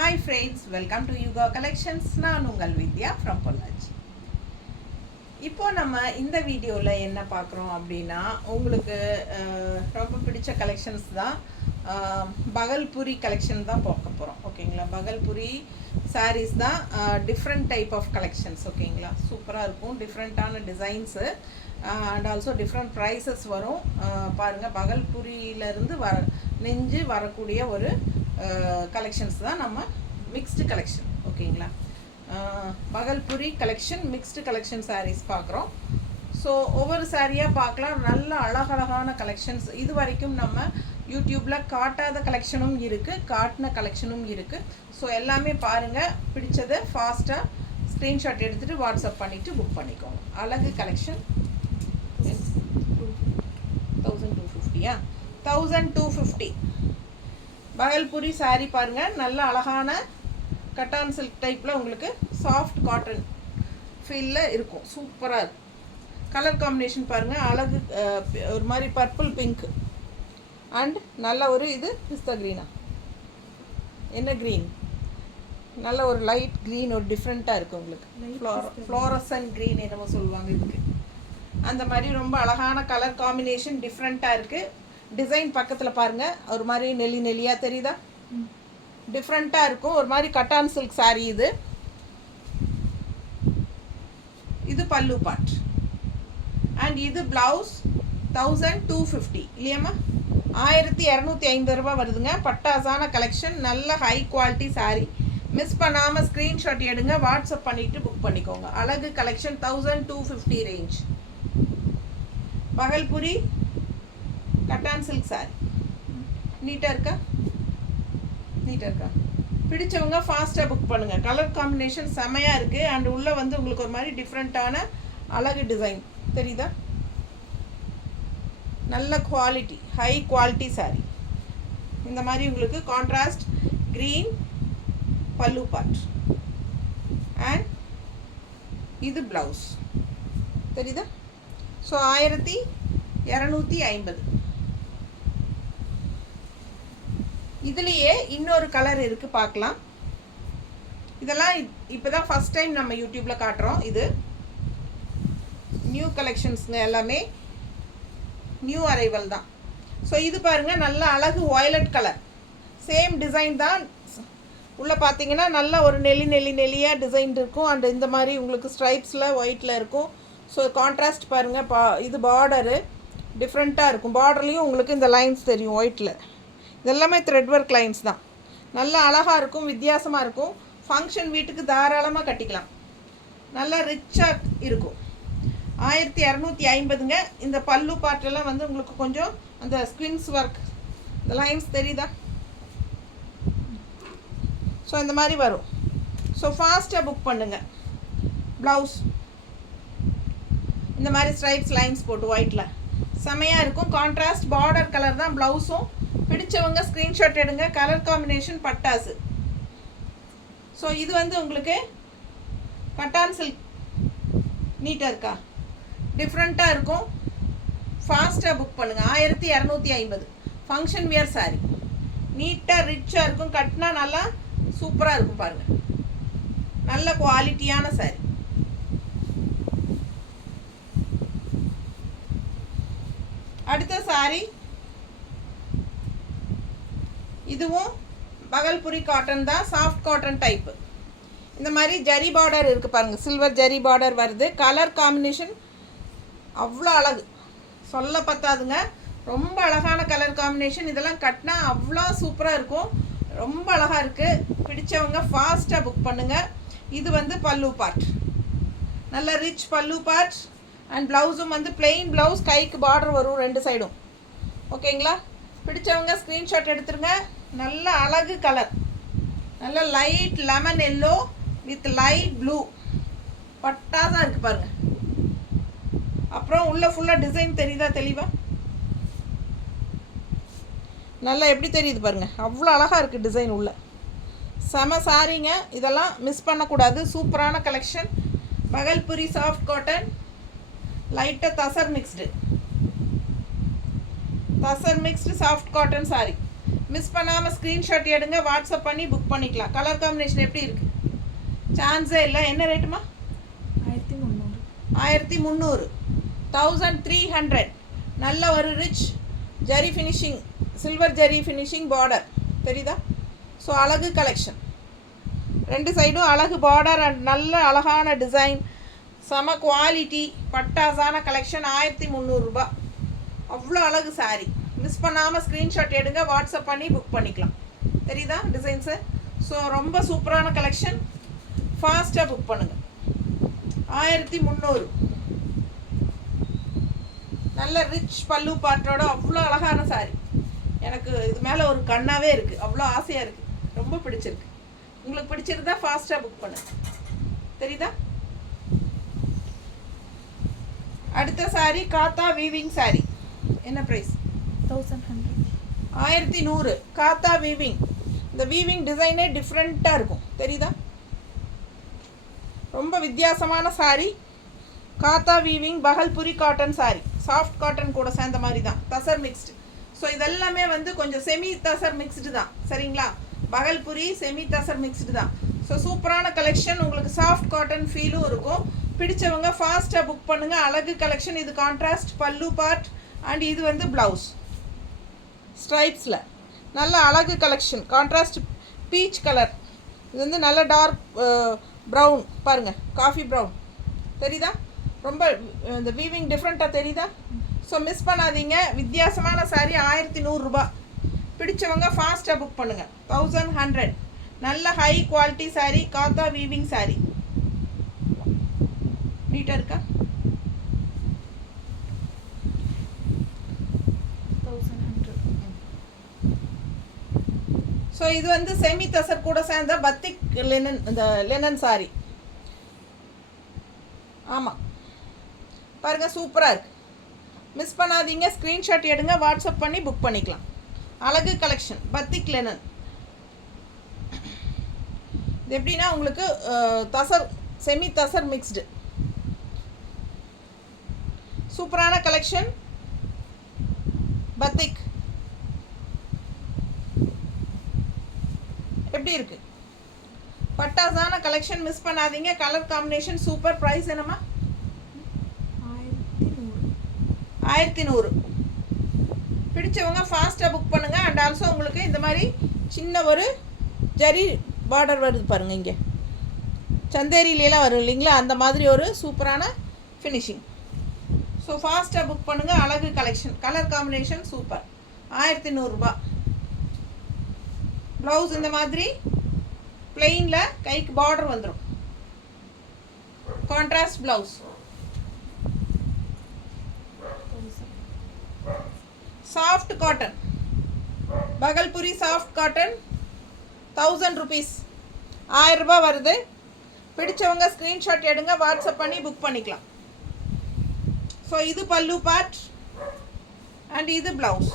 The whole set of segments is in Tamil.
Hi friends, welcome to Yuga Collections. நான் உங்கள் வித்யா from பொள்ளாச்சி. இப்போ நம்ம இந்த வீடியோவில் என்ன பார்க்குறோம் அப்படின்னா உங்களுக்கு ரொம்ப பிடிச்ச கலெக்ஷன்ஸ் தான் பகல்புரி கலெக்ஷன் தான் பார்க்க போகிறோம். ஓகேங்களா, பகல்புரி சாரீஸ் தான் டிஃப்ரெண்ட் டைப் ஆஃப் கலெக்ஷன்ஸ். ஓகேங்களா, சூப்பராக இருக்கும், டிஃப்ரெண்ட்டான designs and also different prices வரும். பாருங்கள், பகல்புரியிலேருந்து நெஞ்சு வரக்கூடிய ஒரு கலெக்ஷன்ஸ் தான் நம்ம மிக்ஸ்டு கலெக்ஷன். ஓகேங்களா, Bhagalpuri collection mixed collection sarees பார்க்குறோம். ஸோ ஒவ்வொரு சாரியாக பார்க்கலாம். நல்ல அழகழகான கலெக்ஷன்ஸ். இது வரைக்கும் நம்ம யூடியூப்பில் காட்டாத கலெக்ஷனும் இருக்குது, காட்டின கலெக்ஷனும் இருக்குது. ஸோ எல்லாமே பாருங்கள், பிடிச்சதை ஃபாஸ்ட்டாக ஸ்க்ரீன்ஷாட் எடுத்துகிட்டு வாட்ஸ்அப் பண்ணிவிட்டு புக் பண்ணிக்கோங்க. அழகு கலெக்ஷன் 1250 1250 பகல்புரி சாரீ பாருங்கள். நல்ல அழகான கட்டான் சில்க் டைப்பில் உங்களுக்கு சாஃப்ட் காட்டன் ஃபீலில் இருக்கும். சூப்பராக இருக்கும். கலர் காம்பினேஷன் பாருங்கள், அழகு. ஒரு மாதிரி பர்பிள் பிங்க் அண்ட் நல்ல ஒரு இது பிஸ்தா க்ரீனா, என்ன க்ரீன், நல்ல ஒரு லைட் க்ரீன், ஒரு டிஃப்ரெண்ட்டாக இருக்குது உங்களுக்கு. ஃப்ளோரசன் க்ரீன் என்னமோ சொல்லுவாங்க இதுக்கு. அந்த மாதிரி ரொம்ப அழகான கலர் காம்பினேஷன், டிஃப்ரெண்ட்டாக இருக்குது. டிசைன் பக்கத்தில் பாருங்கள், ஒரு மாதிரி நெல்லி நெல்லியாக தெரியுதா, டிஃப்ரெண்ட்டாக இருக்கும். ஒரு மாதிரி கட்டான் சில்க் சாரீ இது. இது பல்லு பார்ட் அண்ட் இது ப்ளவுஸ் 1250 இல்லையாம்மா, 1250 ரூபா வருதுங்க. பட்டாசான கலெக்ஷன், நல்ல ஹை குவாலிட்டி சாரீ. மிஸ் பண்ணாமல் ஸ்க்ரீன்ஷாட் எடுங்க, வாட்ஸ்அப் பண்ணிவிட்டு புக் பண்ணிக்கோங்க. அழகு collection 1250 range. Bhagalpuri cotton silk sari நீட்டாக இருக்கா, நீட்டாக இருக்கா. பிடிச்சவங்க ஃபாஸ்ட்டாக புக் பண்ணுங்கள். கலர் காம்பினேஷன் செமையாக இருக்குது. அண்ட் உள்ளே வந்து உங்களுக்கு ஒரு மாதிரி டிஃப்ரெண்ட்டான அழகு டிசைன் தெரியுதா. நல்ல குவாலிட்டி, ஹை குவாலிட்டி சாரீ. இந்த மாதிரி உங்களுக்கு கான்ட்ராஸ்ட் க்ரீன் பல்லு பார்ட் அண்ட் இது ப்ளவுஸ் தெரியுதா. ஸோ 1250. இதுலேயே இன்னொரு கலர் இருக்குது, பார்க்கலாம். இதெல்லாம் இப்போ தான் ஃபஸ்ட் டைம் நம்ம யூடியூப்பில் காட்டுறோம். இது நியூ கலெக்ஷன்ஸுங்க, எல்லாமே நியூ அரைவல் தான். ஸோ இது பாருங்கள், நல்ல அழகு வயலட் கலர், சேம் டிசைன் தான். உள்ளே பார்த்தீங்கன்னா நல்ல ஒரு நெல்லியாக டிசைன் இருக்கும். அண்ட் இந்த மாதிரி உங்களுக்கு ஸ்ட்ரைப்ஸில் ஒயிட்டில் இருக்கும். ஸோ கான்ட்ராஸ்ட் பாருங்கள், இது பார்டரு டிஃப்ரெண்ட்டாக இருக்கும். பார்டர்லேயும் உங்களுக்கு இந்த லைன்ஸ் தெரியும் ஒயிட்டில். இதெல்லாமே த்ரெட் ஒர்க் லைன்ஸ் தான். நல்லா அழகாக இருக்கும், வித்தியாசமாக இருக்கும். ஃபங்க்ஷன் வீட்டுக்கு தாராளமாக கட்டிக்கலாம். நல்லா ரிச்சாக இருக்கும். 1250ங்க. இந்த பல்லு பார்ட்டெல்லாம் வந்து உங்களுக்கு கொஞ்சம் அந்த ஸ்குவின்ஸ் ஒர்க், இந்த லைன்ஸ் தெரியுதா. ஸோ இந்த மாதிரி வரும். ஸோ ஃபாஸ்ட்டாக புக் பண்ணுங்கள். ப்ளவுஸ் இந்த மாதிரி ஸ்ட்ரைப்ஸ் லைன்ஸ் போட்டு ஒயிட்டில் செமையாக இருக்கும். கான்ட்ராஸ்ட் பார்டர் கலர் தான் ப்ளவுஸும். பிடிச்சவங்க ஸ்க்ரீன்ஷாட் எடுங்க. கலர் காம்பினேஷன் பட்டாசு. ஸோ இது வந்து உங்களுக்கு கட்டான் சில்க் நீட்டாக இருக்கா, டிஃப்ரெண்ட்டாக இருக்கும். ஃபாஸ்ட்டாக புக் பண்ணுங்கள். 1250 ஃபங்க்ஷன் வியர் சாரீ. நீட்டாக ரிச்சாக இருக்கும். கட்டினா நல்லா சூப்பராக இருக்கும். பாருங்கள், நல்ல குவாலிட்டியான சாரீ. அடுத்த சாரீ இதுவும் பகல்புரி காட்டன் தான், சாஃப்ட் காட்டன் டைப்பு. இந்த மாதிரி ஜரி பார்டர் இருக்குது பாருங்கள், சில்வர் ஜரி பார்டர் வருது. கலர் காம்பினேஷன் அவ்வளோ அழகு, சொல்ல பத்தாதுங்க. ரொம்ப அழகான கலர் காம்பினேஷன். இதெல்லாம் கட்டினா அவ்வளோ சூப்பராக இருக்கும். ரொம்ப அழகாக இருக்குது. பிடிச்சவங்க ஃபாஸ்ட்டாக புக் பண்ணுங்கள். இது வந்து பல்லு பார்ட், நல்ல ரிச் பல்லு பார்ட். அண்ட் ப்ளவுஸும் வந்து பிளெயின் ப்ளவுஸ், கைக்கு பார்டர் வரும் ரெண்டு சைடும். ஓகேங்களா, பிடிச்சவங்க ஸ்க்ரீன்ஷாட் எடுத்துருங்க. நல்ல அழகு கலர், நல்ல light lemon yellow with light blue, பட்டாசாக இருக்குது பாருங்கள். அப்புறம் உள்ளே ஃபுல்லாக டிசைன் தெரியுதா தெளிவாக, நல்லா எப்படி தெரியுது பாருங்கள், அவ்வளோ அழகாக இருக்குது டிசைன் உள்ள. செம சாரீங்க, இதெல்லாம் மிஸ் பண்ணக்கூடாது. சூப்பரான கலெக்ஷன். பகல்புரி சாஃப்ட் காட்டன், லைட்டாக tussar mixed soft cotton sari. Miss பண்ணாமல் ஸ்க்ரீன்ஷாட் எடுங்க, வாட்ஸ்அப் பண்ணி புக் பண்ணிக்கலாம். கலர் காம்பினேஷன் எப்படி இருக்குது? சான்ஸே இல்லை. என்ன ரேட்டுமா? 1300. 1300. நல்ல ஒரு rich zari finishing, silver zari finishing border தெரியுதா? ஸோ அழகு கலெக்ஷன், ரெண்டு சைடும் அழகு பார்டர் அண்ட் நல்ல அழகான டிசைன், செம குவாலிட்டி, பட்டாசான கலெக்ஷன். 1300 ரூபாய். அவ்வளோ அழகு சாரீ. மிஸ் பண்ணாமல் ஸ்க்ரீன்ஷாட் எடுங்க, வாட்ஸ்அப் பண்ணி புக் பண்ணிக்கலாம். தெரியுதா டிசைன்ஸு? ஸோ ரொம்ப சூப்பரான கலெக்ஷன். ஃபாஸ்ட்டாக புக் பண்ணுங்கள். 1300. நல்ல ரிச் பல்லு பாட்டோட அவ்வளோ அழகான சாரீ. எனக்கு இது மேலே ஒரு கண்ணாவே இருக்குது, அவ்வளோ ஆசையாக இருக்குது, ரொம்ப பிடிச்சிருக்கு. உங்களுக்கு பிடிச்சிருந்தா ஃபாஸ்ட்டாக புக் பண்ணுங்க. தெரியுதா? அடுத்த சாரீ காத்தா வீவிங் சாரீ. என்ன ப்ரைஸ்? 1100. காத்தா வீவிங். இந்த வீவிங் டிசைனே டிஃப்ரெண்ட்டாக இருக்கும். தெரியுதா? ரொம்ப வித்தியாசமான சாரீ. காத்தா weaving Bhagalpuri cotton sari. Soft cotton கூட சேர்ந்த மாதிரி தான், தசர் மிக்ஸ்டு. ஸோ இதெல்லாமே வந்து கொஞ்சம் செமி தசர் மிக்ஸ்டு தான். சரிங்களா? பகல்புரி செமி தசர் மிக்ஸ்டு தான். ஸோ சூப்பரான கலெக்ஷன். உங்களுக்கு சாஃப்ட் காட்டன் ஃபீலும் இருக்கும். பிடிச்சவங்க ஃபாஸ்ட்டாக புக் பண்ணுங்கள். அழகு கலெக்ஷன். இது கான்ட்ராஸ்ட் பல்லு பார்ட் அண்ட் இது வந்து ப்ளவுஸ் ஸ்ட்ரைப்ஸில் நல்ல அழகு கலெக்ஷன். Contrast peach colour. இது வந்து நல்ல டார்க் ப்ரௌன் பாருங்கள், காஃபி ப்ரௌன். தெரியுதா? ரொம்ப இந்த வீவிங் டிஃப்ரெண்ட்டாக தெரியுதா? ஸோ மிஸ் பண்ணாதீங்க. வித்தியாசமான சாரீ. 1100 ரூபாய். பிடிச்சவங்க ஃபாஸ்ட்டாக புக் பண்ணுங்கள். 1100. நல்ல ஹை குவாலிட்டி சாரீ. காத்தா வீவிங் சாரீ. நீட்டாக இருக்கா? 1100. ஸோ இது வந்து செமி தசர் கூட சேர்ந்த பத்திக் லெனன், இந்த லெனன் சாரீ. ஆமாம் பாருங்கள், சூப்பராக இருக்குது. மிஸ் பண்ணாதீங்க. ஸ்க்ரீன்ஷாட் எடுங்க, வாட்ஸ்அப் பண்ணி புக் பண்ணிக்கலாம். அழகு கலெக்ஷன் பத்திக் லெனன். இது எப்படின்னா உங்களுக்கு தசர் செமி தசர் மிக்ஸ்டு. சூப்பரான கலெக்ஷன். பத்திக் எப்படி இருக்கு? பட்டாசான கலெக்ஷன். மிஸ் பண்ணாதீங்க. Colour combination super. ப்ரைஸ் என்னம்மா? 1100. பிடிச்சவங்க ஃபாஸ்ட்டாக புக் பண்ணுங்கள். அண்ட் ஆல்சோ உங்களுக்கு இந்த மாதிரி சின்ன ஒரு ஜரி பார்டர் வருது பாருங்கள், இங்கே சந்தேரியிலாம் வரும் இல்லைங்களா, அந்த மாதிரி ஒரு சூப்பரான ஃபினிஷிங். ஸோ ஃபாஸ்ட்டாக புக் பண்ணுங்கள். அழகு கலெக்ஷன். Colour combination super. 1100 ரூபாய். ப்ளவுஸ் இந்த மாதிரி பிளெயினில் கைக்கு பார்டர் வந்துடும். Contrast blouse. Soft cotton Bhagalpuri soft cotton. 1000 rupees. 1000 ரூபாய் வருது. பிடிச்சவங்க ஸ்க்ரீன்ஷாட் எடுங்க, வாட்ஸ்அப் பண்ணி புக் பண்ணிக்கலாம். ஸோ இது பல்லு பார்ட் அண்ட் இது ப்ளவுஸ்.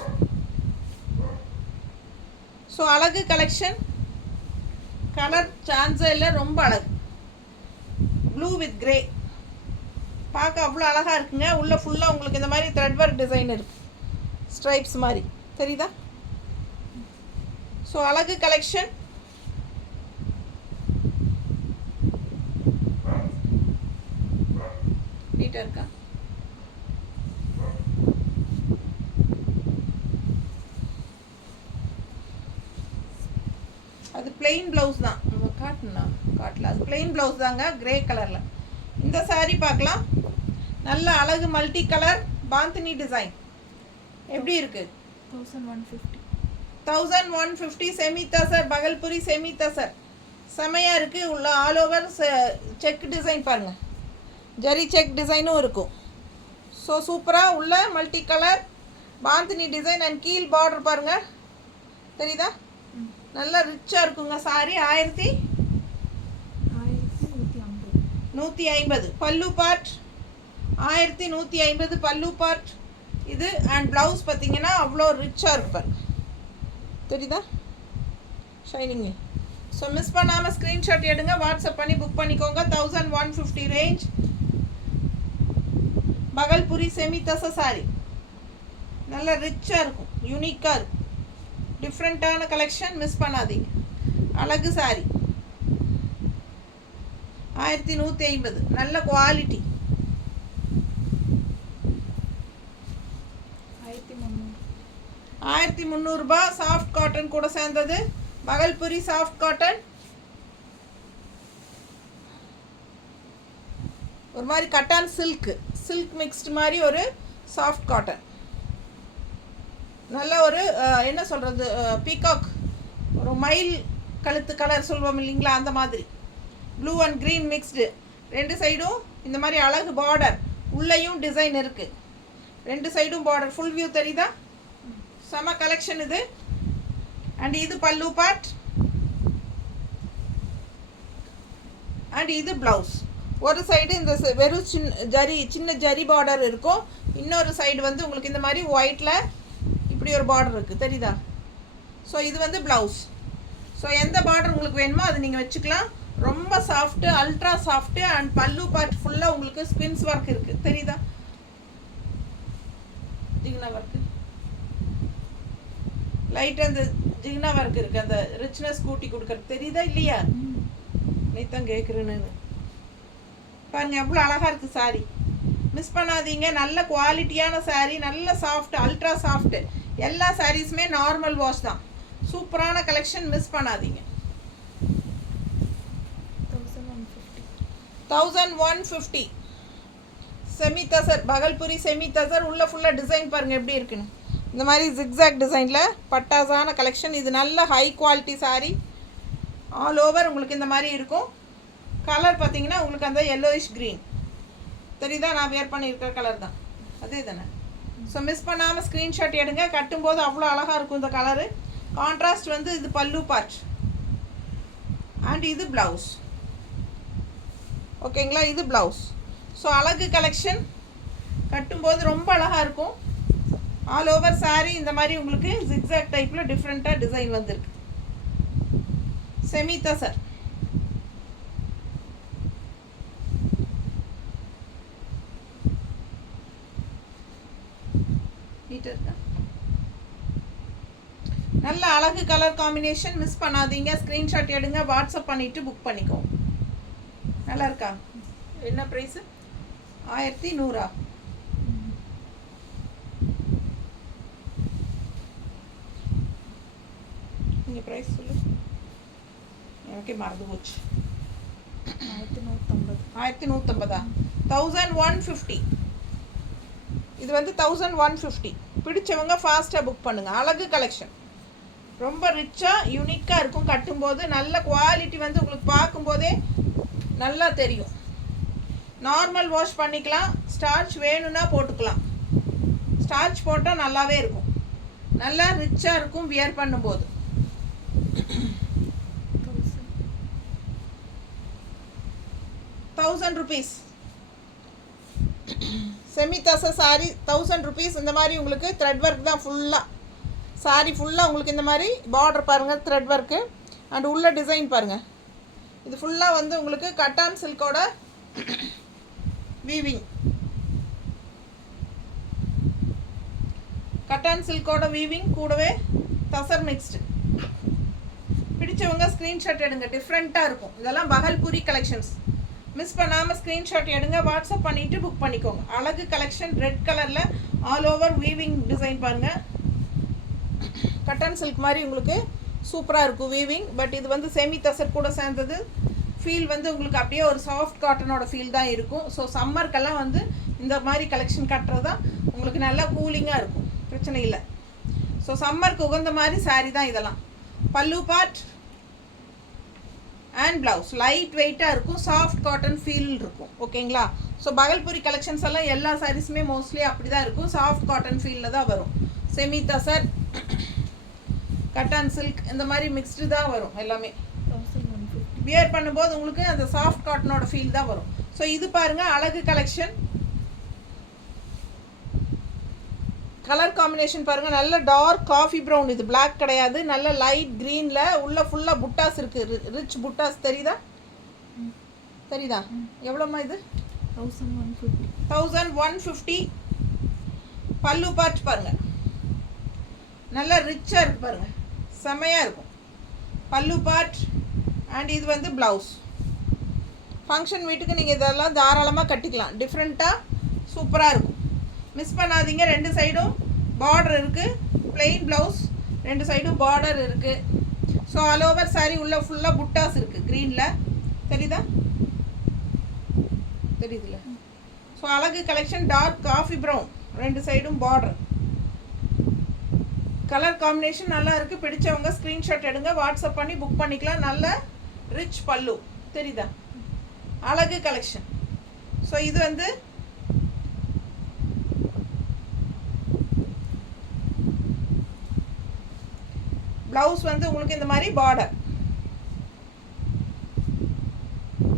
ஸோ அழகு கலெக்ஷன். கலர் சான்ஸே இல்லை, ரொம்ப அழகு. ப்ளூ வித் கிரே பார்க்க அவ்வளோ அழகாக இருக்குங்க. உள்ளே ஃபுல்லாக உங்களுக்கு இந்த மாதிரி த்ரெட் ஒர்க் டிசைன் இருக்குது, ஸ்ட்ரைப்ஸ் மாதிரி. தெரியுதா? ஸோ அழகு கலெக்ஷன். நீட்டாக இருக்கா? அது பிளெயின் ப்ளவுஸ் தான். காட்டல, அது பிளெயின் ப்ளவுஸ் தாங்க, கிரே கலரில். இந்த சாரீ பார்க்கலாம். நல்ல அழகு மல்டி கலர் பாந்தினி டிசைன். எப்படி இருக்குது? 1150. 1150. Semi tussar Bhagalpuri semi tussar. செமையாக இருக்குது. உள்ள ஆல் ஓவர் செக் டிசைன் பாருங்கள், ஜரி செக் டிசைனும் இருக்கும். ஸோ சூப்பராக உள்ள multi colour bandhani design and கீழ் பார்டர் பாருங்கள். தெரியுதா? நல்லா ரிச்சாக இருக்குங்க சாரி. 1150. பல்லு பார்ட் 1150 பல்லு பார்ட் இது. அண்ட் ப்ளவுஸ் பார்த்தீங்கன்னா அவ்வளோ ரிச்சாக இருப்பார். தெரியுதா? ஷைனிங். ஸோ மிஸ் பண்ணாமல் ஸ்க்ரீன்ஷாட் எடுங்க, வாட்ஸ்அப் பண்ணி புக் பண்ணிக்கோங்க. 1150 ரேஞ்ச். பகல்புரி செமி தச சாரி. நல்லா ரிச்சாக இருக்கும், யூனிக்காக இருக்கும். டிஃப்ரெண்ட்டான கலெக்ஷன், மிஸ் பண்ணாதீங்க. அழகு சாரி 1150, நல்ல குவாலிட்டி. 1300 ரூபாய். சாஃப்ட் காட்டன் கூட சேர்ந்தது, பகல்புரி சாஃப்ட் காட்டன். ஒரு மாதிரி கட்டான் சில்க் மிக்ஸ்டு மாதிரி ஒரு சாஃப்ட் காட்டன். நல்ல ஒரு என்ன சொல்கிறது, பீகாக், ஒரு மயில் கழுத்து கலர் சொல்வோம் இல்லைங்களா, அந்த மாதிரி. ப்ளூ அண்ட் க்ரீன் மிக்ஸ்டு, ரெண்டு சைடும் இந்த மாதிரி அழகு பார்டர், உள்ளேயும் டிசைன் இருக்குது, ரெண்டு சைடும் பார்டர். ஃபுல் வியூ தெரியுதா? செம கலெக்ஷன் இது. அண்ட் இது பல்லு பார்ட், அண்ட் இது ப்ளவுஸ். ஒரு சைடு இந்த வெறும் சின்ன ஜரி பார்டர் இருக்கும், இன்னொரு சைடு வந்து உங்களுக்கு இந்த மாதிரி ஒயிட்டில் இப்படி ஒரு பார்டர் இருக்குது, தெரியுதா? ஸோ இது வந்து ப்ளவுஸ். ஸோ எந்த பார்டர் உங்களுக்கு வேணுமோ அது நீங்கள் வச்சுக்கலாம். ரொம்ப சாஃப்ட்டு, அல்ட்ரா சாஃப்ட்டு. அண்ட் பல்லு பார்ட் ஃபுல்லாக உங்களுக்கு ஸ்பின்ஸ் ஒர்க் இருக்குது, தெரியுதா? ஜிக்னா ஒர்க்கு, லைட்டாக அந்த ஜிக்னா ஒர்க் இருக்குது, அந்த ரிச்னஸ் கூட்டி கொடுக்குறது, தெரியுதா இல்லையா? நீ தான் கேட்குறேன்னு பாருங்கள், எவ்வளோ அழகாக இருக்குது சாரீ. மிஸ் பண்ணாதீங்க. நல்ல குவாலிட்டியான சாரீ, நல்ல சாஃப்ட், அல்ட்ரா சாஃப்ட்டு. எல்லா சாரீஸுமே நார்மல் வாஷ் தான். சூப்பரான கலெக்ஷன், மிஸ் பண்ணாதீங்க. 1150 செமி தசர், பகல்புரி செமி தசர். உள்ள ஃபுல்லாக டிசைன் பாருங்கள் எப்படி இருக்குன்னு. இந்த மாதிரி ஜிக்ஸாக் டிசைனில் பட்டாசான கலெக்ஷன். இது நல்ல high quality sari. All over உங்களுக்கு இந்த மாதிரி இருக்கும். கலர் பார்த்தீங்கன்னா உங்களுக்கு அந்த yellowish green தெரியுதா? நான் வேர் பண்ணியிருக்கிற கலர் தான், அதே தானே? ஸோ மிஸ் பண்ணாமல் ஸ்க்ரீன்ஷாட் எடுங்க. கட்டும்போது அவ்வளோ அழகாக இருக்கும் இந்த கலரு. கான்ட்ராஸ்ட் வந்து இது பல்லு பார்ட், அண்ட் இது ப்ளவுஸ். ஓகேங்களா? இது ப்ளவுஸ். ஸோ அழகு கலெக்ஷன், கட்டும்போது ரொம்ப அழகாக இருக்கும். ஆல் ஓவர் சாரீ இந்த மாதிரி உங்களுக்கு ஜிக்ஸாக் டைப்பில் டிஃப்ரெண்ட்டாக டிசைன் வந்திருக்கு. செமி தசர். நல்ல அழகு கலர் காம்பினேஷன், மிஸ் பண்ணாதீங்க. ஸ்க்ரீன்ஷாட் எடுங்க, வாட்ஸ்அப் பண்ணிவிட்டு புக் பண்ணிக்கோங்க. நல்லா இருக்கா? என்ன ப்ரைஸு? 1100. நீங்கள் ப்ரைஸ் சொல்லு, எனக்கே மறந்து போச்சு. 1150. 1150. இது வந்து 1150. பிடிச்சவங்க ஃபாஸ்ட்டாக புக் பண்ணுங்கள். அழகு கலெக்ஷன், ரொம்ப ரிச்சாக யூனிக்காக இருக்கும். கட்டும்போது நல்ல குவாலிட்டி வந்து உங்களுக்கு பார்க்கும்போதே நல்லா தெரியும். நார்மல் வாஷ் பண்ணிக்கலாம், ஸ்டார்ச் வேணும்னா போட்டுக்கலாம். ஸ்டார்ச் போட்டால் நல்லாவே இருக்கும், நல்லா ரிச்சாக இருக்கும் வியர் பண்ணும்போது. 1000 rupees. செமி தசை சாரி 1000 rupees. இந்த மாதிரி உங்களுக்கு த்ரெட் ஒர்க் தான் ஃபுல்லாக. சாரி ஃபுல்லாக உங்களுக்கு இந்த மாதிரி பார்டர் பாருங்கள், த்ரெட் ஒர்க்கு. அண்ட் உள்ள டிசைன் பாருங்கள். இது ஃபுல்லாக வந்து உங்களுக்கு கட்டான் சில்கோட வீவிங். கட்டான் சில்கோட வீவிங் கூடவே தசர் மிக்ஸ்டு. பிடிச்சவங்க ஸ்க்ரீன்ஷாட் எடுங்க, டிஃப்ரெண்ட்டாக இருக்கும். இதெல்லாம் பகல்புரி கலெக்ஷன்ஸ். மிஸ் பண்ணாமல் ஸ்க்ரீன்ஷாட் எடுங்க, வாட்ஸ்அப் பண்ணிவிட்டு புக் பண்ணிக்கோங்க. அழகு கலெக்ஷன், ரெட் கலரில் ஆல் ஓவர் வீவிங் டிசைன் பாருங்கள். கட்டன் சில்க் மாதிரி உங்களுக்கு சூப்பராக இருக்கும் வீவிங். பட் இது வந்து செமி தசர் கூட சேர்ந்தது. ஃபீல் வந்து உங்களுக்கு அப்படியே ஒரு சாஃப்ட் காட்டனோட ஃபீல் தான் இருக்கும். ஸோ சம்மருக்கெல்லாம் வந்து இந்த மாதிரி கலெக்ஷன் கட்டுறது தான் உங்களுக்கு நல்லா கூலிங்காக இருக்கும், பிரச்சனை இல்லை. ஸோ சம்மருக்கு உகந்த மாதிரி சாரீ தான் இதெல்லாம். பல்லு பார்ட் அண்ட் ப்ளவுஸ் லைட் வெயிட்டாக இருக்கும், சாஃப்ட் காட்டன் ஃபீல் இருக்கும். ஓகேங்களா? ஸோ பகல்புரி கலெக்ஷன்ஸ் எல்லாம் எல்லா சாரீஸுமே மோஸ்ட்லி அப்படி தான் இருக்கும், சாஃப்ட் காட்டன் ஃபீலில் தான் வரும். செமி தசர், கட்டான் சில்க் இந்த மாதிரி மிக்ஸ்டு தான் வரும் எல்லாமே. வியர் பண்ணும்போது உங்களுக்கு அந்த சாஃப்ட் காட்டனோட ஃபீல் தான் வரும். ஸோ இது பாருங்கள், அழகு கலெக்ஷன். கலர் காம்பினேஷன் பாருங்கள், நல்ல டார்க் காஃபி ப்ரௌன். இது பிளாக் கிடையாது, நல்ல லைட் க்ரீனில் உள்ள ஃபுல்லாக புட்டாஸ் இருக்குது, ரிச் புட்டாஸ். தெரியுதா? தெரியுதா? எவ்வளோம்மா இது? 1150. பல்லு பார்ட் பாருங்கள், நல்லா ரிச்சாக இருக்குது பாருங்கள். செம்மையாக இருக்கும். பல்லு பார்ட் அண்ட் இது வந்து ப்ளவுஸ். ஃபங்க்ஷன் வீட்டுக்கு நீங்கள் இதெல்லாம் தாராளமாக கட்டிக்கலாம். டிஃப்ரெண்ட்டாக சூப்பராக இருக்கும். மிஸ் பண்ணாதீங்க. 2 சைடும் பார்டர் இருக்குது. ப்ளெயின் ப்ளவுஸ், 2 சைடும் பார்டர் இருக்குது. ஸோ ஆல் ஓவர் சாரீ உள்ள ஃபுல்லாக புட்டாஸ் இருக்குது க்ரீனில். தெரியுதா? தெரியுதுல்ல? ஸோ அழகு கலெக்ஷன். டார்க் காஃபி ப்ரௌன், 2 சைடும் பார்டர். கலர் காம்பினேஷன் நல்லா இருக்குது. பிடிச்சவங்க ஸ்க்ரீன்ஷாட் எடுங்க, வாட்ஸ்அப் பண்ணி புக் பண்ணிக்கலாம். நல்ல ரிச் பல்லு. தெரியுதா? அழகு கலெக்ஷன். ஸோ இது வந்து ப்ளவுஸ் வந்து உங்களுக்கு இந்த மாதிரி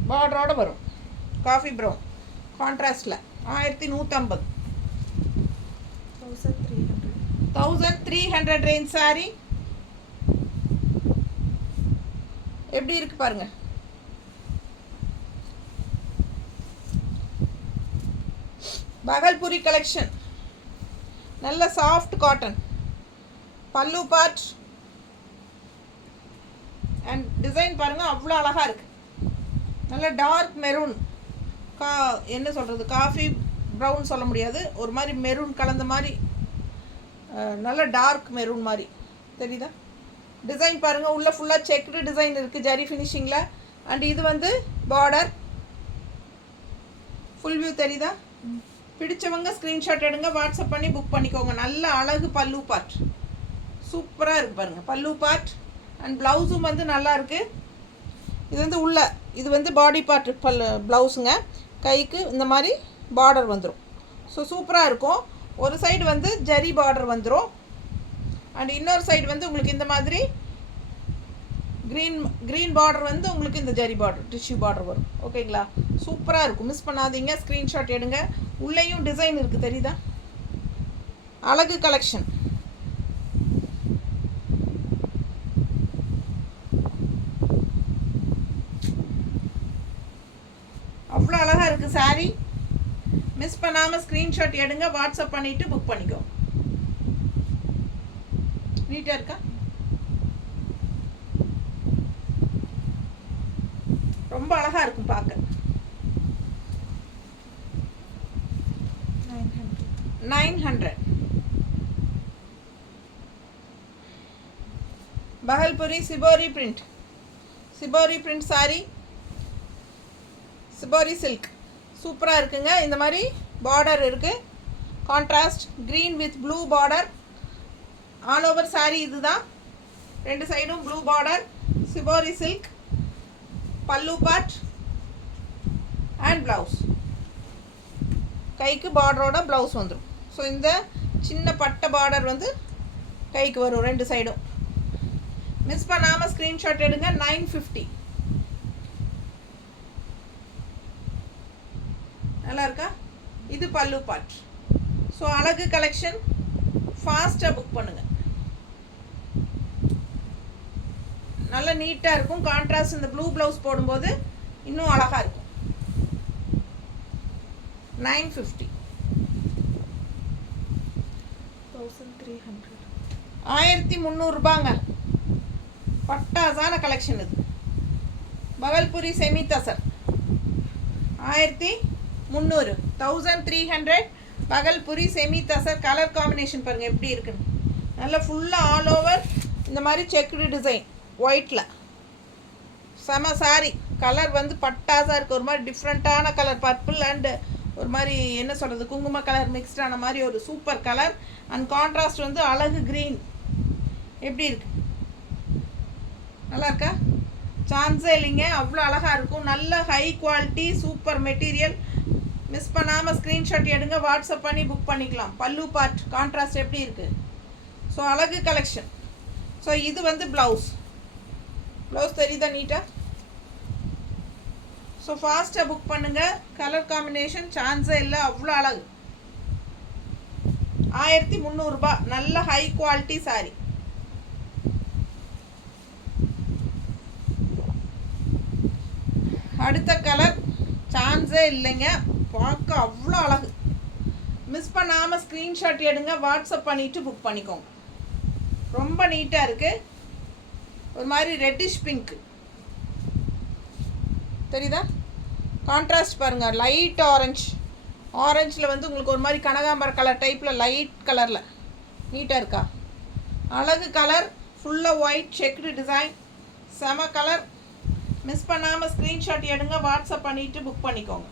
பார்டரோட வரும். காஃபி ப்ரௌன் கான்ட்ராஸ்டில் 1150. 1300 ரேஞ்ச் சாரி. எப்படி இருக்கு பாருங்க. பகல்புரி கலெக்ஷன். நல்ல சாஃப்ட் காட்டன். பல்லு பார்ட் அண்ட் டிசைன் பாருங்கள், அவ்வளோ அழகாக இருக்குது. நல்ல டார்க் மெரூன், என்ன சொல்கிறது, காஃபி ப்ரௌன் சொல்ல முடியாது, ஒரு மாதிரி மெரூன் கலந்த மாதிரி, நல்ல டார்க் மெரூன் மாதிரி. தெரியுதா? டிசைன் பாருங்கள், உள்ளே ஃபுல்லாக செக்டு டிசைன் இருக்குது ஜரி ஃபினிஷிங்கில். அண்ட் இது வந்து பார்டர். ஃபுல் வியூ தெரியுதா? பிடிச்சவங்க ஸ்க்ரீன்ஷாட் எடுங்க, வாட்ஸ்அப் பண்ணி புக் பண்ணிக்கோங்க. நல்ல அழகு பல்லு பார்ட். சூப்பராக இருக்குது பாருங்கள் பல்லு பார்ட். அண்ட் ப்ளவுஸும் வந்து நல்லா இருக்குது. இது வந்து உள்ள இது வந்து பாடி பார்ட் ப்ளவுஸுங்க. கைக்கு இந்த மாதிரி பார்டர் வந்துடும். ஸோ சூப்பராக இருக்கும். ஒரு சைடு வந்து ஜரி பார்டர் வந்துடும். அண்ட் இன்னொரு சைடு வந்து உங்களுக்கு இந்த மாதிரி க்ரீன் பார்டர் வந்து உங்களுக்கு இந்த ஜரி பார்டர், டிஷ்யூ பார்டர் வரும். ஓகேங்களா? சூப்பராக இருக்கும். மிஸ் பண்ணாதீங்க, ஸ்க்ரீன்ஷாட் எடுங்க. உள்ளேயும் டிசைன் இருக்குது. தெரியுதா? அழகு கலெக்ஷன். அவ்வளோ அழகாக இருக்குது சாரீ. மிஸ் பண்ணாமல் ஸ்க்ரீன்ஷாட் எடுங்க, வாட்ஸ்அப் பண்ணிவிட்டு புக் பண்ணிக்கோ. நீட்டாக இருக்கா? ரொம்ப அழகாக இருக்கும் பார்க்க. 900. Bhagalpuri shibori print. Shibori print sorry. Shibori silk சூப்பராக இருக்குங்க. இந்த மாதிரி பார்டர் இருக்குது. Contrast green with blue border. All over sari இதுதான். 2 சைடும் ப்ளூ பார்டர். Shibori silk. பல்லு பார்ட் அண்ட் ப்ளவுஸ். கைக்கு பார்டரோட ப்ளவுஸ் வந்துடும். ஸோ இந்த சின்ன பட்டை பார்டர் வந்து கைக்கு வரும் 2 சைடும். மிஸ் பண்ணாமல் ஸ்க்ரீன்ஷாட் எடுங்க. 950. நல்லா இருக்கா? இது பல்லு பார்ட். ஸோ அழகு கலெக்ஷன். ஃபாஸ்ட்டாக புக் பண்ணுங்கள். நல்லா நீட்டாக இருக்கும். கான்ட்ராஸ்ட் இந்த ப்ளூ ப்ளவுஸ் போடும்போது இன்னும் அழகாக இருக்கும். 950. 1300 ரூபாங்க. பட்டாசான கலெக்ஷன் இது. Bhagalpuri semi tussar 1300. 1300 Bhagalpuri semi tussar. Colour combination பாருங்கள் எப்படி இருக்குன்னு. நல்லா ஃபுல்லாக ஆல் ஓவர் இந்த மாதிரி செக்குடு டிசைன் ஒயிட்டில். செம சாரி. கலர் வந்து பட்டாசாக இருக்குது. ஒரு மாதிரி டிஃப்ரெண்ட்டான கலர். பர்பிள் அண்டு ஒரு மாதிரி என்ன சொல்கிறது, குங்கும கலர் மிக்ஸ்டான மாதிரி ஒரு சூப்பர் கலர். அண்ட் கான்ட்ராஸ்ட் வந்து அழகு க்ரீன். எப்படி இருக்கு? நல்லா இருக்கா? சான்ஸே இல்லைங்க. அவ்வளோ அழகாக இருக்கும். நல்ல high quality super material. Miss பண்ணாமல் ஸ்க்ரீன்ஷாட் எடுங்க, வாட்ஸ்அப் பண்ணி புக் பண்ணிக்கலாம். பல்லு பார்ட் கான்ட்ராஸ்ட் எப்படி இருக்குது? ஸோ அழகு கலெக்ஷன். ஸோ இது வந்து ப்ளவுஸ். ப்ளவுஸ் தெரியுதா நீட்டாக? ஸோ ஃபாஸ்ட்டாக புக் பண்ணுங்கள். கலர் காம்பினேஷன் சான்ஸே இல்லை. அவ்வளோ அழகு. 1300 ரூபாய். நல்ல ஹை குவாலிட்டி சாரி. அடுத்த கலர் சான்ஸே இல்லைங்க. பார்க்க அவ்வளோ அழகு. மிஸ் பண்ணாமல் ஸ்க்ரீன்ஷாட் எடுங்க, வாட்ஸ்அப் பண்ணிவிட்டு புக் பண்ணிக்கோங்க. ரொம்ப நீட்டாக இருக்குது. ஒரு மாதிரி ரெட்டிஷ் பிங்க் தெரியுதா? கான்ட்ராஸ்ட் பாருங்கள், லைட் ஆரஞ்சு. ஆரஞ்சில் வந்து உங்களுக்கு ஒரு மாதிரி கனகாம்பர கலர் டைப்பில் லைட் கலரில் நீட்டாக இருக்கா? அழகு கலர், ஃபுல்லாக ஒயிட் செக்குடு டிசைன், செம கலர். மிஸ் பண்ணாமல் ஸ்க்ரீன்ஷாட் எடுங்க, வாட்ஸ்அப் பண்ணிவிட்டு புக் பண்ணிக்கோங்க.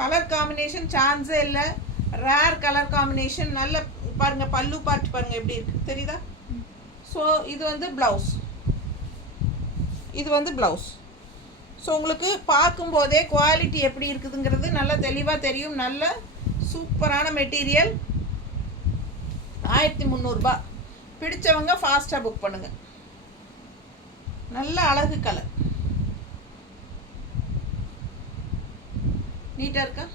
கலர் காம்பினேஷன் சான்ஸே இல்லை, ரேர் கலர் காம்பினேஷன். நல்ல பாருங்கள், பல்லு பார்ட் பாருங்கள் எப்படி இருக்குது தெரியுதா? ஸோ இது வந்து ப்ளவுஸ், இது வந்து ப்ளவுஸ். ஸோ உங்களுக்கு பார்க்கும்போதே குவாலிட்டி எப்படி இருக்குதுங்கிறது நல்லா தெளிவாக தெரியும். நல்ல சூப்பரான மெட்டீரியல். 1300 பிடிச்சவங்க ஃபாஸ்ட்டாக புக் பண்ணுங்கள். நல்ல அழகு கலர், நீட்டாக இருக்கா?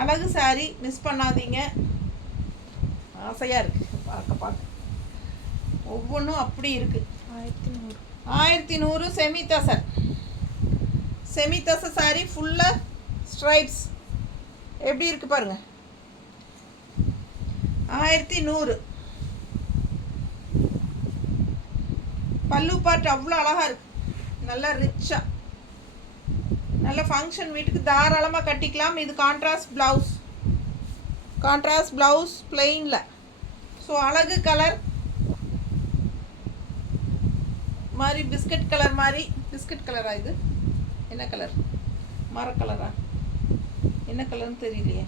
அழகு சாரி, மிஸ் பண்ணாதீங்க. ஆசையாக இருக்குது பார்க்க பார்க்க, ஒவ்வொன்றும் அப்படி இருக்குது. 1100 semi tussar. Semi tussar sorry ஃபுல்லாக ஸ்ட்ரைப்ஸ் எப்படி இருக்குது பாருங்கள். 1100. பல்லு பார்ட் அவ்வளோ அழகாக இருக்குது, நல்லா ரிச்சாக, நல்ல ஃபங்க்ஷன் வீட்டுக்கு தாராளமாக கட்டிக்கலாம். இது கான்ட்ராஸ்ட் ப்ளவுஸ், கான்ட்ராஸ்ட் ப்ளவுஸ் பிளெயினில். ஸோ அழகு கலர் மாதிரி பிஸ்கட் கலர் மாதிரி. பிஸ்கட் கலரா இது? என்ன கலர்? மர கலரா? என்ன கலர்னு தெரியலையே,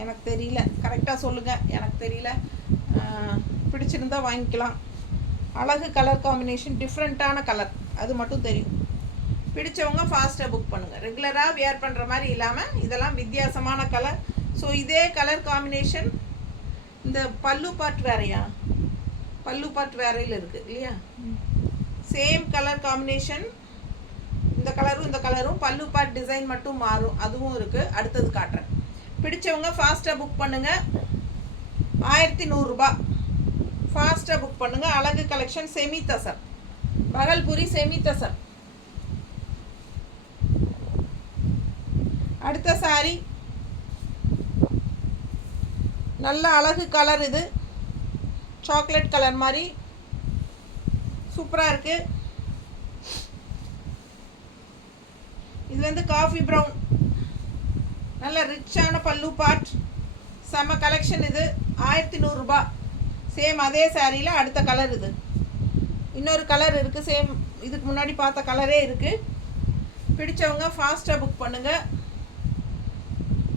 எனக்கு தெரியல. கரெக்டாக சொல்லுங்கள், எனக்கு தெரியல. பிடிச்சிருந்தா வாங்கிக்கலாம். அழகு கலர் காம்பினேஷன், டிஃப்ரெண்ட்டான கலர், அது மட்டும் தெரியும். பிடிச்சவங்க ஃபாஸ்ட்டாக புக் பண்ணுங்கள். ரெகுலராக வியர் பண்ணுற மாதிரி இல்லாமல் இதெல்லாம் வித்தியாசமான கலர். ஸோ இதே கலர் காம்பினேஷன் இந்த பல்லு பார்ட் வேறையா? பல்லு பார்ட் வேறையில் இருக்குது இல்லையா? சேம் கலர் காம்பினேஷன், இந்த கலரும் இந்த கலரும். பல்லு பார்ட் டிசைன் மட்டும் மாறும், அதுவும் இருக்குது. அடுத்தது காட்டுறேன். பிடிச்சவங்க ஃபாஸ்ட்டாக புக் பண்ணுங்கள். 1100 ஃபாஸ்ட்டாக புக் பண்ணுங்கள். அழகு collection, semi tussar, Bhagalpuri semi tussar. அடுத்த சாரி நல்ல அழகு கலர், இது சாக்லேட் கலர் மாதிரி சூப்பராக இருக்குது. இது வந்து காஃபி ப்ரௌன், நல்ல ரிச்சான பல்லு பார்ட், செம கலெக்ஷன். இது 1100. சேம் அதே சாரியில் அடுத்த கலர். இது இன்னொரு கலர் இருக்குது, சேம் இதுக்கு முன்னாடி பார்த்த கலரே இருக்குது. பிடிச்சவங்க ஃபாஸ்ட்டாக புக் பண்ணுங்கள்.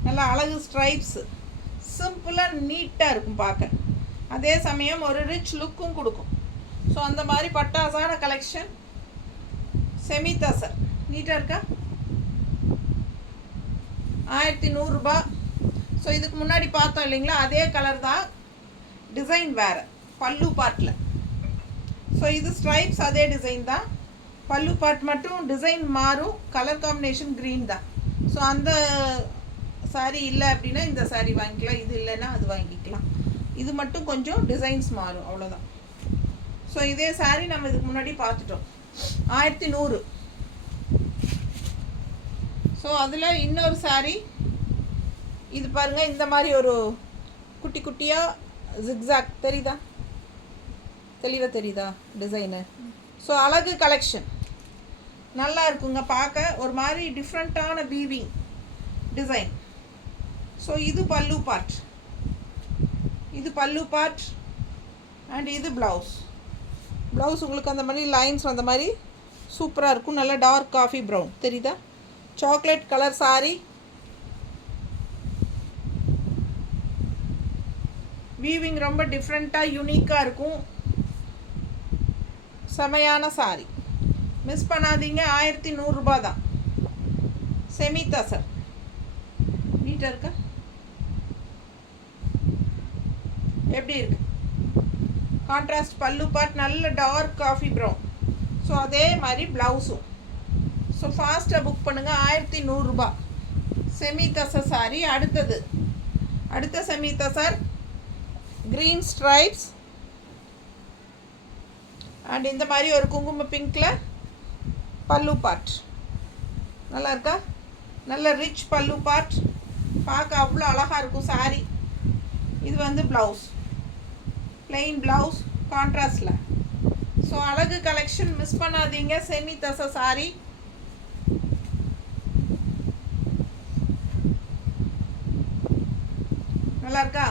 நல்லா அழகு ஸ்ட்ரைப்ஸ், சிம்பிளாக நீட்டாக இருக்கும் பார்க்க, அதே சமயம் ஒரு ரிச் லுக்கும் கொடுக்கும். ஸோ அந்த மாதிரி பட்டாசான கலெக்ஷன். செமி தசர் நீட்டாக இருக்கா? 1100. ஸோ இதுக்கு முன்னாடி பார்த்தோம் இல்லைங்களா, அதே கலர் தான், டிசைன் வேறு பல்லு பார்ட்டில். ஸோ இது ஸ்ட்ரைப்ஸ் அதே டிசைன் தான், பல்லு பார்ட் மட்டும் டிசைன் மாறும். கலர் காம்பினேஷன் க்ரீன் தான். ஸோ அந்த சாரி இல்லை அப்படின்னா இந்த சாரி வாங்கிக்கலாம், இது இல்லைன்னா அது வாங்கிக்கலாம். இது மட்டும் கொஞ்சம் டிசைன்ஸ் மாறும், அவ்வளோதான். ஸோ இதே சாரி நம்ம இதுக்கு முன்னாடி பார்த்துட்டோம், 1100. ஸோ அதில் இன்னொரு சாரி இது பாருங்கள், இந்த மாதிரி ஒரு குட்டி குட்டியாக ஜிக்ஸாக் தெரியுதா? தெளிவாக தெரியுதா டிசைனு? ஸோ அழகு கலெக்ஷன் நல்லா இருக்குங்க பார்க்க, ஒரு மாதிரி டிஃப்ரெண்ட்டான வீவிங் டிசைன். ஸோ இது பல்லு பார்ட், இது பல்லு பார்ட் அண்ட் இது ப்ளவுஸ். ப்ளவுஸ் உங்களுக்கு அந்த மாதிரி லைன்ஸ் அந்த மாதிரி சூப்பராக இருக்கும். நல்லா டார்க் காஃபி ப்ரௌன் தெரியுதா? Chocolate colour sorry. வீவிங் ரொம்ப டிஃப்ரெண்ட்டாக யூனிக்காக இருக்கும். செமையான சாரி, மிஸ் பண்ணாதீங்க. 1100 தான். செமி தசர் நீட்டாக இருக்கா? எப்படி இருக்கு? கான்ட்ராஸ்ட் பல்லு பார்ட், நல்ல டார்க் காஃபி ப்ரௌன். ஸோ அதே மாதிரி ப்ளவுஸும். ஸோ ஃபாஸ்ட்டாக புக் பண்ணுங்கள். 1100 செமி தசர் சாரி. அடுத்த semi tussar green stripes and இந்த மாதிரி ஒரு குங்கும பிங்க்கில் பல்லு பார்ட். நல்லா இருக்கா? நல்ல ரிச் பல்லு பார்ட், பார்க்க அவ்வளோ அழகாக இருக்கும் சாரி. இது வந்து ப்ளவுஸ் plain blouse கான்ட்ராஸ்டில். ஸோ அழகு கலெக்ஷன் மிஸ் பண்ணாதீங்க. செமி தசை சாரி. நல்லா இருக்கா?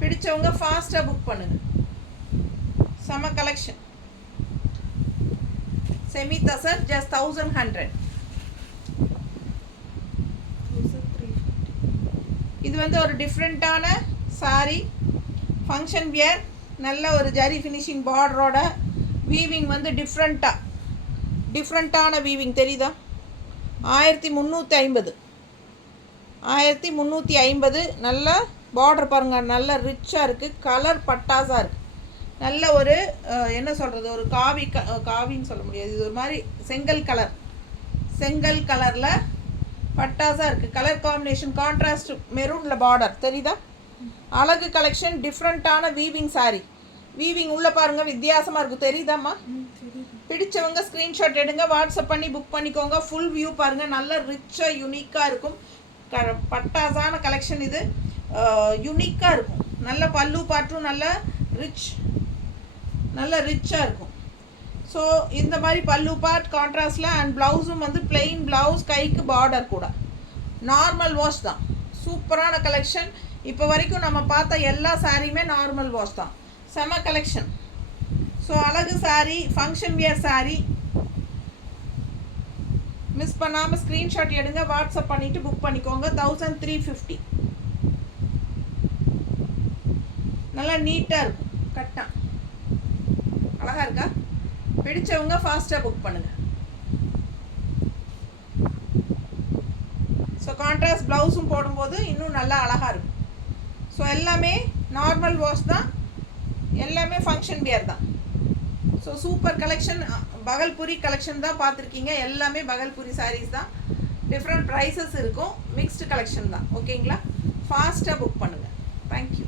பிடிச்சவங்க ஃபாஸ்ட்டாக புக் பண்ணுங்க. செம கலெக்ஷன். Semi tussar just 1100. இது வந்து ஒரு டிஃப்ரெண்ட்டான சாரி, ஃபங்க்ஷன் வியர். நல்ல ஒரு ஜரி ஃபினிஷிங் பார்டரோட வீவிங் வந்து டிஃப்ரெண்ட்டான வீவிங் தெரியுதா? 1350 நல்ல பார்டர் பாருங்கள், நல்ல ரிச்சாக இருக்குது. கலர் பட்டாஸாக இருக்குது. நல்ல ஒரு என்ன சொல்கிறது, ஒரு காவின்னு சொல்ல முடியாது, இது ஒரு மாதிரி செங்கல் கலரில் பட்டாஸாக இருக்குது. கலர் காம்பினேஷன் கான்ட்ராஸ்ட் மெரூனில் பார்டர் தெரியுதா? அழகு கலெக்ஷன். டிஃப்ரெண்ட்டான வீவிங் சாரி. வீவிங் உள்ளே பாருங்கள், வித்தியாசமாக இருக்கும். தெரியுதாம்மா? பிடிச்சவங்க ஸ்க்ரீன்ஷாட் எடுங்க, வாட்ஸ்அப் பண்ணி புக் பண்ணிக்கோங்க. ஃபுல் வியூ பாருங்கள், நல்ல ரிச்சாக யூனிக்காக இருக்கும். பட்டாஸான கலெக்ஷன் இது. யூனிக்காக இருக்கும். நல்ல பல்லு பாட்டும் நல்ல ரிச்சாக இருக்கும். ஸோ இந்த மாதிரி பல்லு பார்ட் கான்ட்ராஸ்டில் அண்ட் ப்ளவுஸும் வந்து பிளெயின் ப்ளவுஸ், கைக்கு பார்டர் கூட. நார்மல் வாஷ் தான். சூப்பரான கலெக்ஷன். இப்போ வரைக்கும் நம்ம பார்த்த எல்லா சாரியுமே நார்மல் வாஷ் தான். செம கலெக்ஷன். ஸோ அழகு sorry, function wear sorry miss பண்ணாமல் ஸ்க்ரீன்ஷாட் எடுங்க, வாட்ஸ்அப் பண்ணிவிட்டு புக் பண்ணிக்கோங்க. 1350. நல்லா நீட்டாக இருக்கும். கட்டா அழகாக இருக்கா? பிடிச்சவங்க ஃபாஸ்ட்டாக புக் பண்ணுங்கள். ஸோ கான்ட்ராஸ்ட் ப்ளவுஸும் போடும்போது இன்னும் நல்லா அழகாக இருக்கும். ஸோ எல்லாமே நார்மல் வாஷ் தான், எல்லாமே ஃபங்க்ஷன் வியர் தான். So super collection. Bhagalpuri collection தான் பார்த்துருக்கீங்க. எல்லாமே பகல்புரி சாரீஸ் தான். டிஃப்ரெண்ட் ப்ரைஸஸ் இருக்கும். மிக்ஸ்டு கலெக்ஷன் தான். ஓகேங்களா? ஃபாஸ்ட்டாக புக் பண்ணுங்கள். தேங்க்யூ.